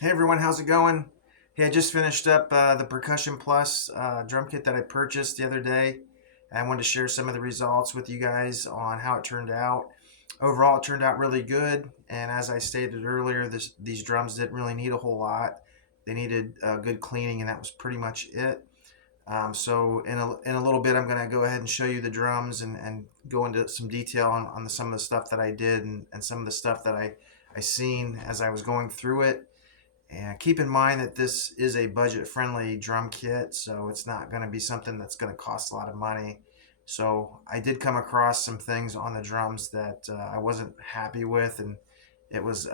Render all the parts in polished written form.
Hey everyone, how's it going? Hey, I just finished up the Percussion Plus drum kit that I purchased the other day. I wanted to share some of the results with you guys on how it turned out. Overall, it turned out really good, and as I stated earlier, these drums didn't really need a whole lot. They needed good cleaning, and that was pretty much it. So in a little bit, I'm going to go ahead and show you the drums and go into some detail on some of the stuff that I did and some of the stuff that I seen as I was going through it. And keep in mind that this is a budget-friendly drum kit, so it's not going to be something that's going to cost a lot of money. So I did come across some things on the drums that I wasn't happy with, and it was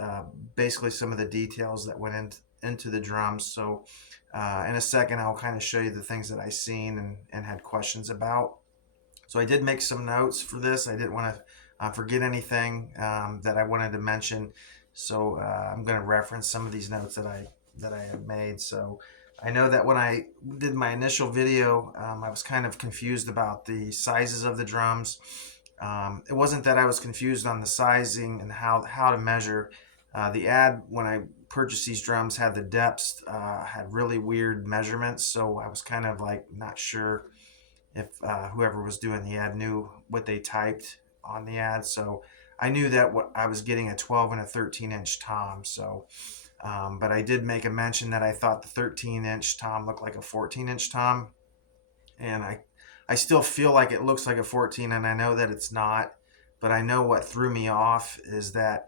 basically some of the details that went into the drums. So in a second, I'll kind of show you the things that I seen and had questions about. So I did make some notes for this. I didn't want to forget anything that I wanted to mention. So I'm going to reference some of these notes that I have made. So I know that when I did my initial video, I was kind of confused about the sizes of the drums. It wasn't that I was confused on the sizing and how to measure. The ad when I purchased these drums had the depths had really weird measurements, so I was kind of like not sure if whoever was doing the ad knew what they typed on the ad. So I knew that what I was getting a 12 and a 13-inch tom. So, but I did make a mention that I thought the 13-inch tom looked like a 14-inch tom, and I still feel like it looks like a 14, and I know that it's not. But I know what threw me off is that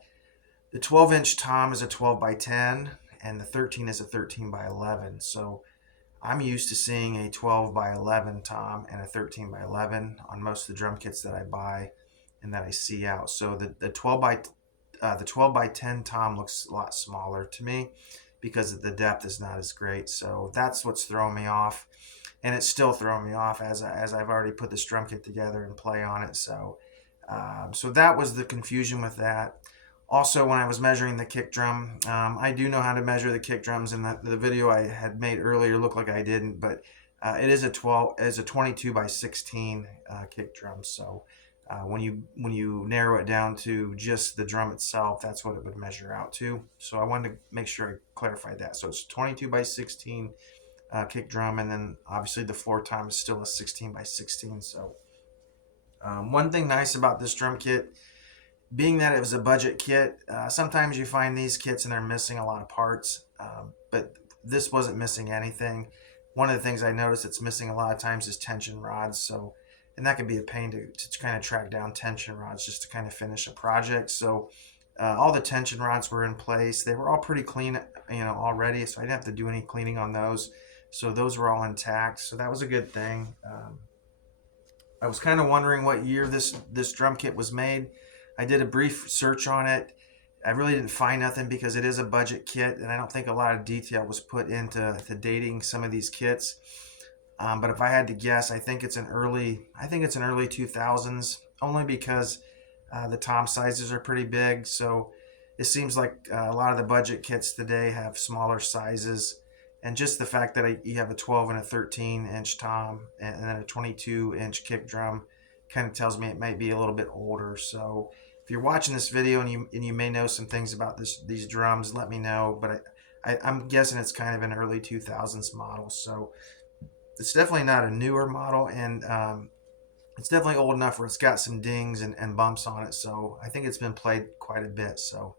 the 12-inch tom is a 12 by 10, and the 13 is a 13 by 11. So I'm used to seeing a 12 by 11 tom and a 13 by 11 on most of the drum kits that I buy and that I see out. So the 12 by 10 tom looks a lot smaller to me because the depth is not as great. So that's what's throwing me off, and it's still throwing me off as I've already put this drum kit together and play on it. So that was the confusion with that. Also, when I was measuring the kick drum, I do know how to measure the kick drums, and the video I had made earlier looked like I didn't, but it is a 22 by 16 kick drum. So when you narrow it down to just the drum itself, that's what it would measure out to. So I wanted to make sure I clarified that. So it's 22 by 16 kick drum, and then obviously the floor tom is still a 16 by 16. So one thing nice about this drum kit, being that it was a budget kit, sometimes you find these kits and they're missing a lot of parts, but this wasn't missing anything. One of the things I noticed it's missing a lot of times is tension rods. So, and that can be a pain to kind of track down tension rods just to kind of finish a project. So, all the tension rods were in place. They were all pretty clean, already. So I didn't have to do any cleaning on those. So those were all intact. So that was a good thing. I was kind of wondering what year this drum kit was made. I did a brief search on it. I really didn't find nothing because it is a budget kit, and I don't think a lot of detail was put into dating some of these kits. But if I had to guess, I think it's an early 2000s, only because the tom sizes are pretty big. So it seems like a lot of the budget kits today have smaller sizes, and just the fact that you have a 12 and a 13-inch tom and then a 22-inch kick drum kind of tells me it might be a little bit older. So if you're watching this video and you may know some things about these drums, let me know. But I'm guessing it's kind of an early 2000s model. So it's definitely not a newer model, and it's definitely old enough where it's got some dings and bumps on it. So I think it's been played quite a bit. So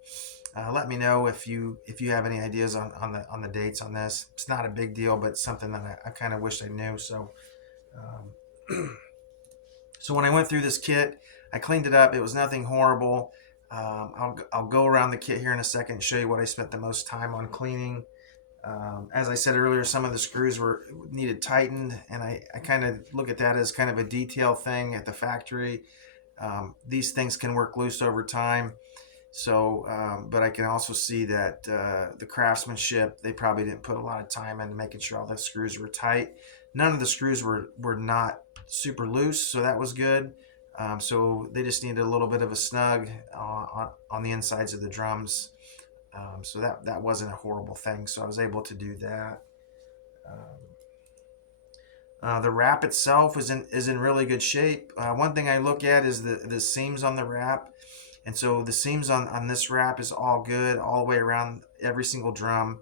let me know if you have any ideas on the dates on this. It's not a big deal, but it's something that I kind of wish I knew. So so when I went through this kit, I cleaned it up. It was nothing horrible. I'll go around the kit here in a second and show you what I spent the most time on cleaning. As I said earlier, some of the screws were needed tightened, and I kind of look at that as kind of a detail thing at the factory. These things can work loose over time. So, but I can also see that the craftsmanship, they probably didn't put a lot of time into making sure all the screws were tight. None of the screws were not super loose, so that was good. So they just needed a little bit of a snug on the insides of the drums. So that wasn't a horrible thing. So I was able to do that. The wrap itself is in really good shape. One thing I look at is the seams on the wrap, and so the seams on this wrap is all good all the way around every single drum.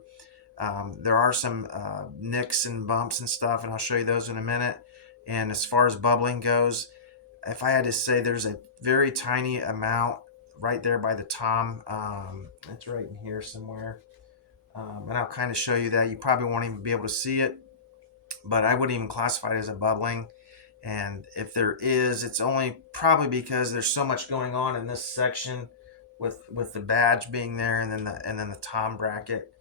There are some nicks and bumps and stuff, and I'll show you those in a minute. And as far as bubbling goes, if I had to say, there's a very tiny amount right there by the tom. It's right in here somewhere. And I'll kind of show you that. You probably won't even be able to see it, but I wouldn't even classify it as a bubbling. And if there is, it's only probably because there's so much going on in this section with the badge being there, and then the tom bracket,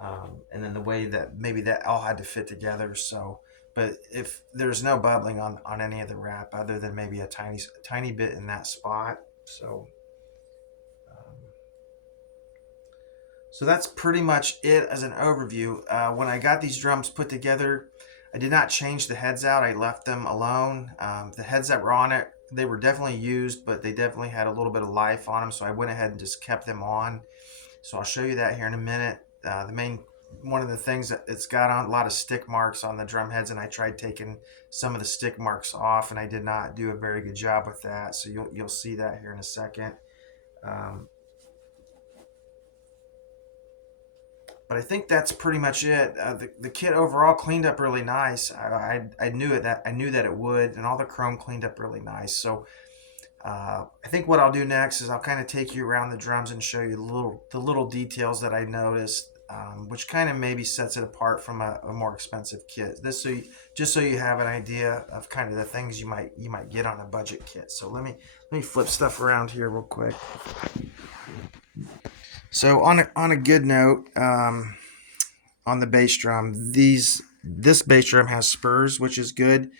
and then the way that maybe that all had to fit together. So, but if there's no bubbling on any of the wrap other than maybe a tiny bit in that spot. Um, so that's pretty much it as an overview. When I got these drums put together, I did not change the heads out. I left them alone. The heads that were on it, they were definitely used, but they definitely had a little bit of life on them. So I went ahead and just kept them on. So I'll show you that here in a minute. One of the things that it's got on a lot of stick marks on the drum heads, and I tried taking some of the stick marks off, and I did not do a very good job with that. So you'll see that here in a second. Um, but I think that's pretty much it. The kit overall cleaned up really nice. I knew it that I knew that it would, and all the chrome cleaned up really nice. So I think what I'll do next is I'll kind of take you around the drums and show you the little details that I noticed, which kind of maybe sets it apart from a more expensive kit. Just so you have an idea of kind of the things you might get on a budget kit. So let me flip stuff around here real quick. So on a good note, on the bass drum, this bass drum has spurs, which is good,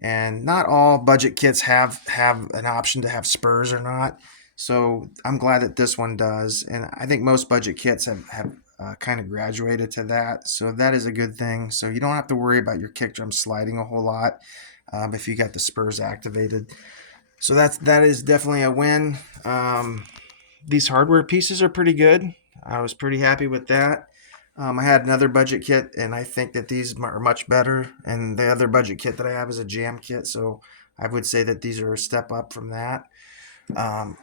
and not all budget kits have an option to have spurs or not. So I'm glad that this one does, and I think most budget kits have kind of graduated to that. So that is a good thing. So you don't have to worry about your kick drum sliding a whole lot if you got the spurs activated. So that is definitely a win. These hardware pieces are pretty good. I was pretty happy with that. I had another budget kit, and I think that these are much better. And the other budget kit that I have is a jam kit, so I would say that these are a step up from that.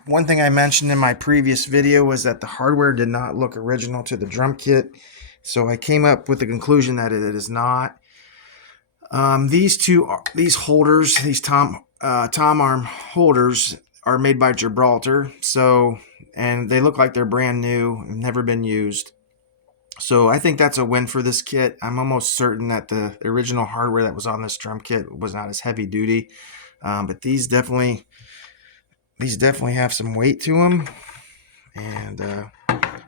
One thing I mentioned in my previous video was that the hardware did not look original to the drum kit, so I came up with the conclusion that it is not. These holders, these tom arm holders, are made by Gibraltar, and they look like they're brand new and never been used. So I think that's a win for this kit. I'm almost certain that the original hardware that was on this drum kit was not as heavy duty, but these definitely have some weight to them, and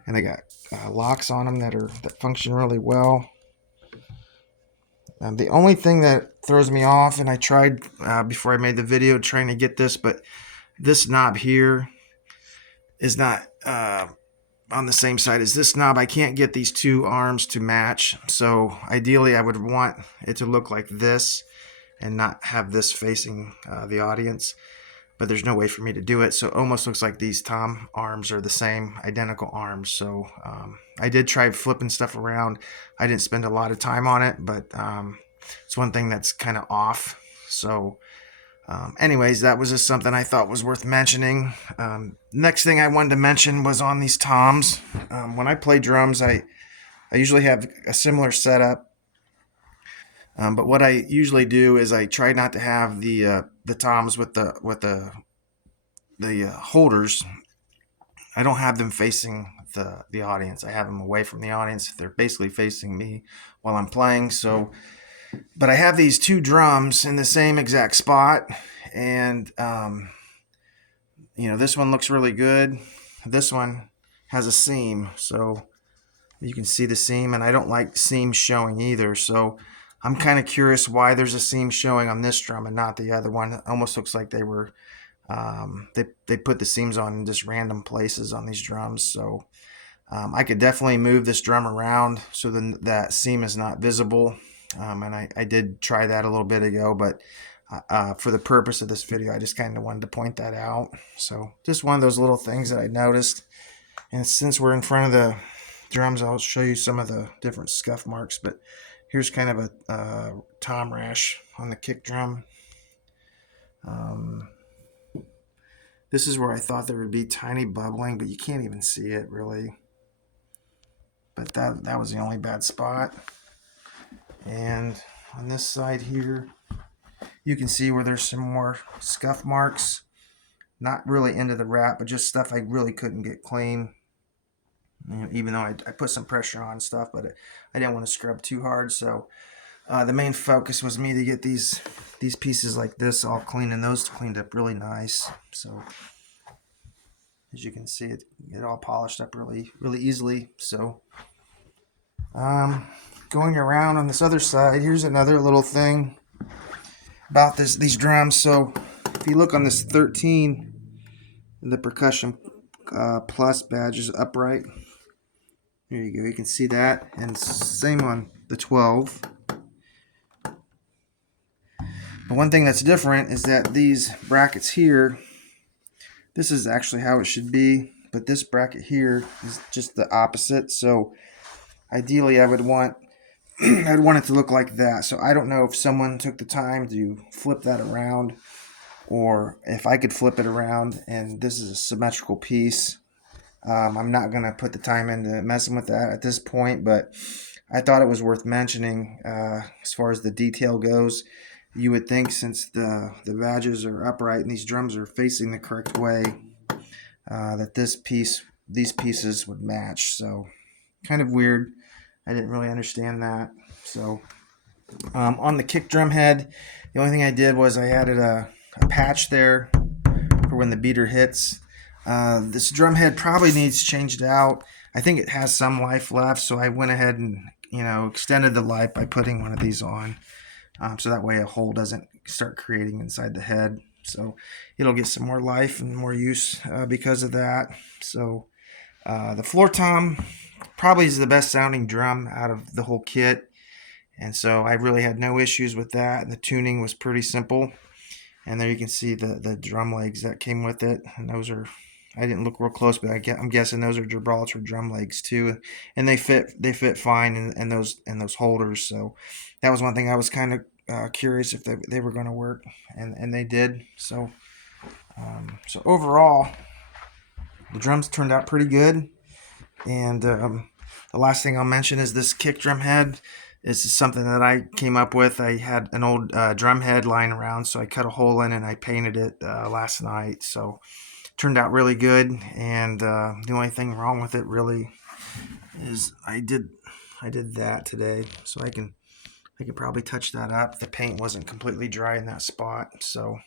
they got locks on them that function really well. The only thing that throws me off, and I tried before I made the video trying to get this, but this knob here is not on the same side as this knob. I can't get these two arms to match. So ideally I would want it to look like this and not have this facing the audience. But there's no way for me to do it. So it almost looks like these tom arms are the same identical arms. So I did try flipping stuff around. I didn't spend a lot of time on it, but it's one thing that's kind of off. So anyways, that was just something I thought was worth mentioning. Next thing I wanted to mention was on these toms. When I play drums, I usually have a similar setup. But what I usually do is I try not to have the toms with the holders. I don't have them facing the audience. I have them away from the audience. They're basically facing me while I'm playing. So, but I have these two drums in the same exact spot, and this one looks really good. This one has a seam, so you can see the seam, and I don't like seams showing either. So I'm kind of curious why there's a seam showing on this drum and not the other one. It almost looks like they were they put the seams on in just random places on these drums. So I could definitely move this drum around so then that seam is not visible. And I did try that a little bit ago, but for the purpose of this video, I just kind of wanted to point that out. So just one of those little things that I noticed. And since we're in front of the drums, I'll show you some of the different scuff marks. But here's kind of a tom rash on the kick drum. This is where I thought there would be tiny bubbling, but you can't even see it really. but that was the only bad spot. And on this side here, you can see where there's some more scuff marks. Not really into the wrap, but just stuff I really couldn't get clean. Even though I put some pressure on stuff, but I didn't want to scrub too hard. So the main focus was me to get these pieces like this all clean, and those cleaned up really nice. So as you can see, it all polished up really easily. So going around on this other side, here's another little thing about these drums. So if you look on this 13, the Percussion Plus badge is upright. There you go. You can see that, and same on the 12. But one thing that's different is that these brackets here, this is actually how it should be, but this bracket here is just the opposite. So ideally I would want I'd want it to look like that. So I don't know if someone took the time to flip that around, or if I could flip it around and this is a symmetrical piece. I'm not going to put the time into messing with that at this point, but I thought it was worth mentioning as far as the detail goes. You would think, since the badges are upright and these drums are facing the correct way, that these pieces would match. So kind of weird. I didn't really understand that. So on the kick drum head, the only thing I did was I added a patch there for when the beater hits. This drum head probably needs changed out. I think it has some life left, so I went ahead and extended the life by putting one of these on, so that way a hole doesn't start creating inside the head. So it'll get some more life and more use because of that. So the floor tom probably is the best sounding drum out of the whole kit, and so I really had no issues with that. And the tuning was pretty simple. And there you can see the drum legs that came with it, and those are, I didn't look real close, but I'm guessing those are Gibraltar drum legs too, and they fit fine in those holders. So that was one thing I was kind of curious if they were going to work, and they did. So so overall, the drums turned out pretty good. And the last thing I'll mention is this kick drum head. This is something that I came up with. I had an old drum head lying around, so I cut a hole in it and I painted it last night. So it turned out really good. And the only thing wrong with it really is I did that today, so I can probably touch that up. The paint wasn't completely dry in that spot, so.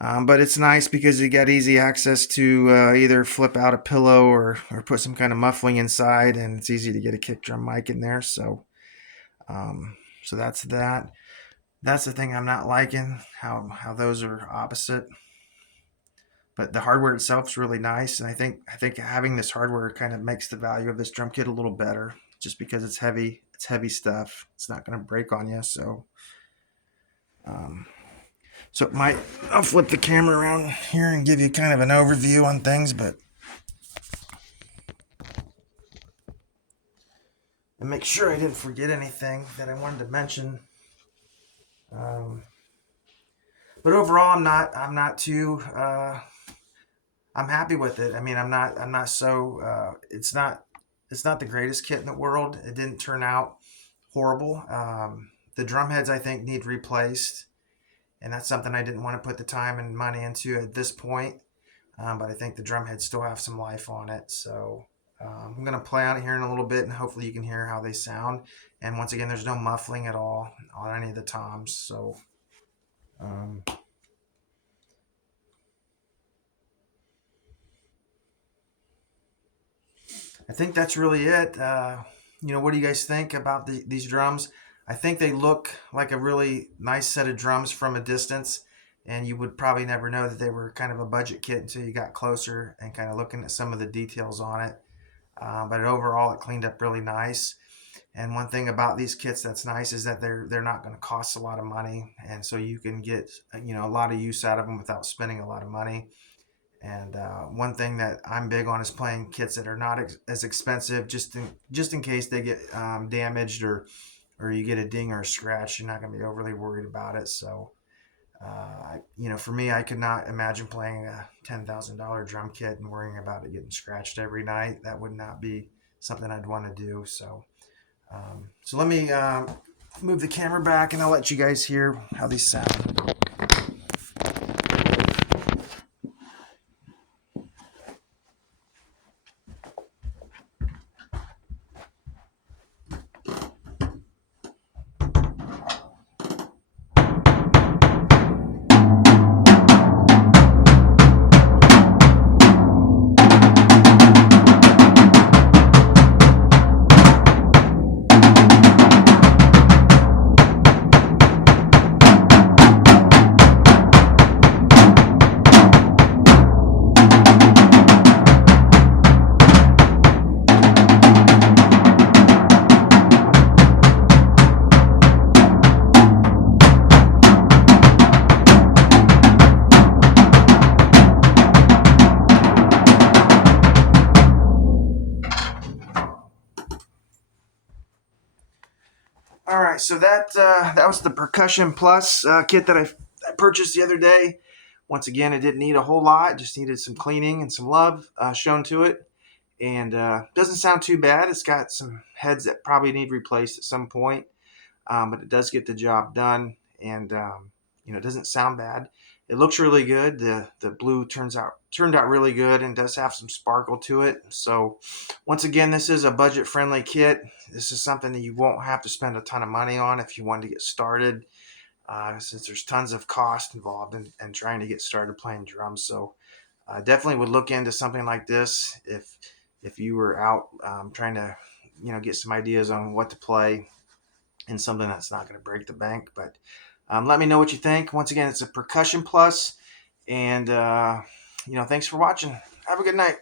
But it's nice because you got easy access to either flip out a pillow or put some kind of muffling inside, and it's easy to get a kick drum mic in there. So, so that's that. That's the thing I'm not liking, how those are opposite. But the hardware itself is really nice, and I think having this hardware kind of makes the value of this drum kit a little better, just because it's heavy. It's heavy stuff. It's not going to break on you, so. So I'll flip the camera around here and give you kind of an overview on things, but and make sure I didn't forget anything that I wanted to mention. But overall, I'm not too. I'm happy with it. I mean, I'm not so. It's not the greatest kit in the world. It didn't turn out horrible. The drum heads I think need replaced, and that's something I didn't want to put the time and money into at this point. But I think the drum heads still have some life on it. So I'm going to play on it here in a little bit, and hopefully you can hear how they sound. And once again, there's no muffling at all on any of the toms. So I think that's really it. What do you guys think about these drums? I think they look like a really nice set of drums from a distance, and you would probably never know that they were kind of a budget kit until you got closer and kind of looking at some of the details on it. But overall, it cleaned up really nice. And one thing about these kits that's nice is that they're not going to cost a lot of money, and so you can get a lot of use out of them without spending a lot of money. And one thing that I'm big on is playing kits that are not as expensive, just in case they get damaged or you get a ding or a scratch. You're not going to be overly worried about it. So, for me, I could not imagine playing a $10,000 drum kit and worrying about it getting scratched every night. That would not be something I'd want to do. So let me move the camera back, and I'll let you guys hear how these sound. All right, so that was the Percussion Plus kit that I purchased the other day. Once again, it didn't need a whole lot; just needed some cleaning and some love shown to it. And doesn't sound too bad. It's got some heads that probably need replaced at some point, but it does get the job done, and it doesn't sound bad. It looks really good. The blue turned out really good and does have some sparkle to it. So once again, this is a budget friendly kit. This is something that you won't have to spend a ton of money on if you want to get started, since there's tons of cost involved in trying to get started playing drums. So I definitely would look into something like this if you were out trying to get some ideas on what to play and something that's not going to break the bank. But let me know what you think. Once again, it's a Percussion Plus, and thanks for watching. Have a good night.